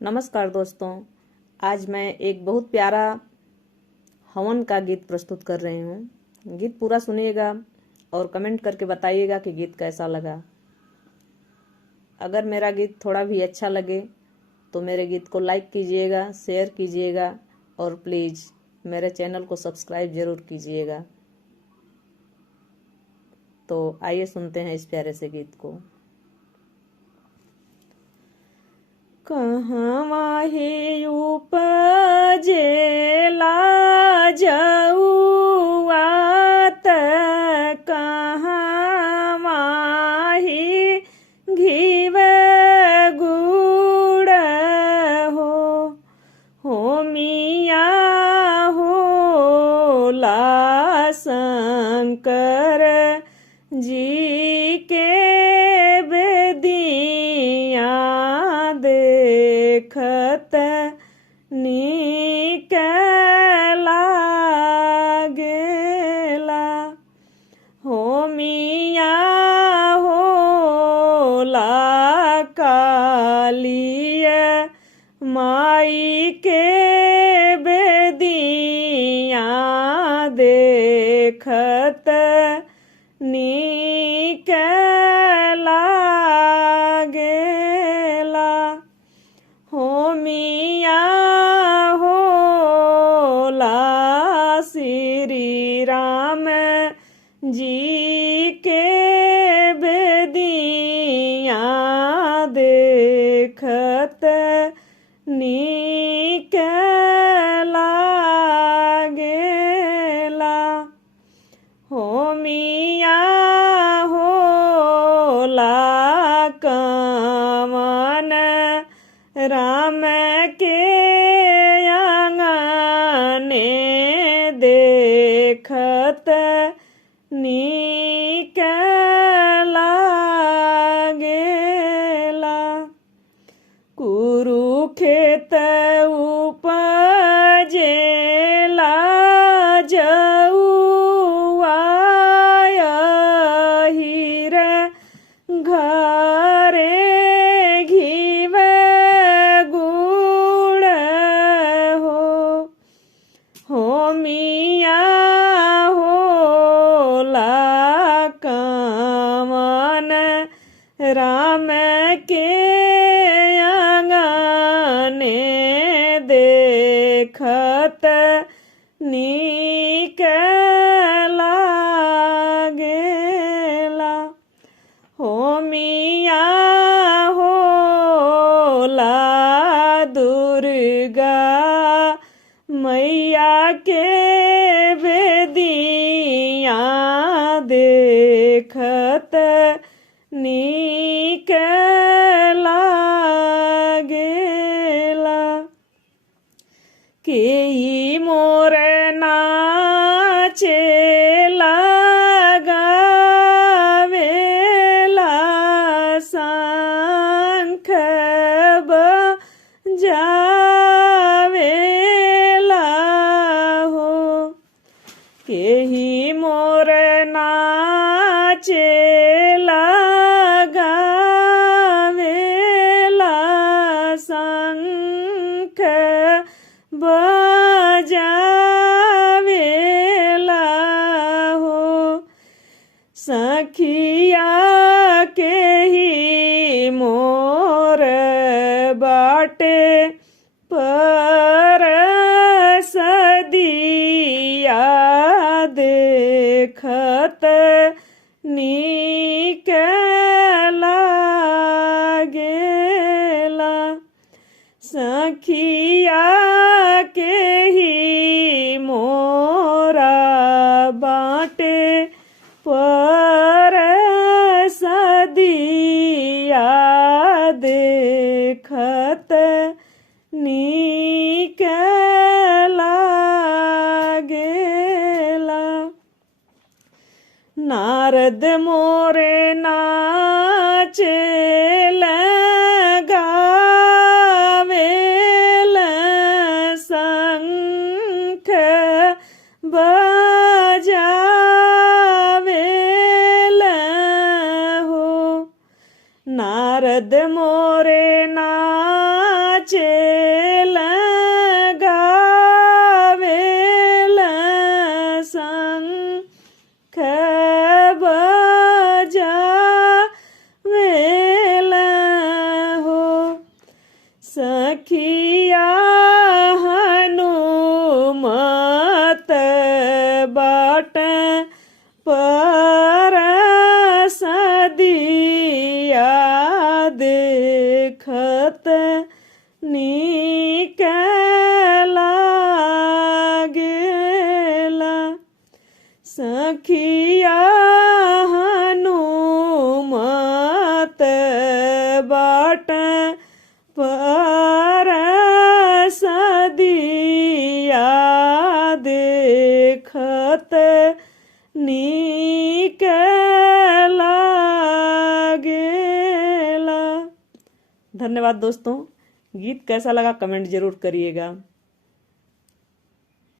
नमस्कार दोस्तों। आज मैं एक बहुत प्यारा हवन का गीत प्रस्तुत कर रही हूँ। गीत पूरा सुनिएगा और कमेंट करके बताइएगा कि गीत कैसा लगा। अगर मेरा गीत थोड़ा भी अच्छा लगे तो मेरे गीत को लाइक कीजिएगा, शेयर कीजिएगा और प्लीज़ मेरे चैनल को सब्सक्राइब ज़रूर कीजिएगा। तो आइए सुनते हैं इस प्यारे से गीत को। कहवा हे उपजेला जउआ त कहवा हे घीव गुड़ हो मिया होला शंकर जी के बेदिया देखत नीक लागेला हो मिया होला कालिय माई के बेदिया देखत नीक लागेला हो मिया होला श्री राम जी के बेदिया देखत नीक लागेला हो मिया होला कवन राम के आंगने देखत नीक लागेला कुरुखेत उपजेला जउआ हीर घरे घीव गुड़ हो मिया होला कवन राम के आंगने देखत नीक लागेला हो मिया होला दुर्गा मैया के बेदिया देखत नीक लागेला केई मोर नाचेला गावेला शंख बजावेला हो केही मोर नाचेला गावेला शंख बजावेला हो सखिया के ही मोर बाटे पर सदिया देखत नीक लागेला सखिया के ही मोरा बाटे पर सदिया देखत नीक लागेला नारद मोरे नाचेल गावेल शंख बजावेल हो नारद मोरे नाच नाचेल गावेल शंख बजावेल हो सखिया हनुमत बाट पर सदिया देखत नीक लागेला सखिया हनुमत बाट पर सदिया देखत नीक लागेला। धन्यवाद दोस्तों। गीत कैसा लगा कमेंट जरूर करिएगा।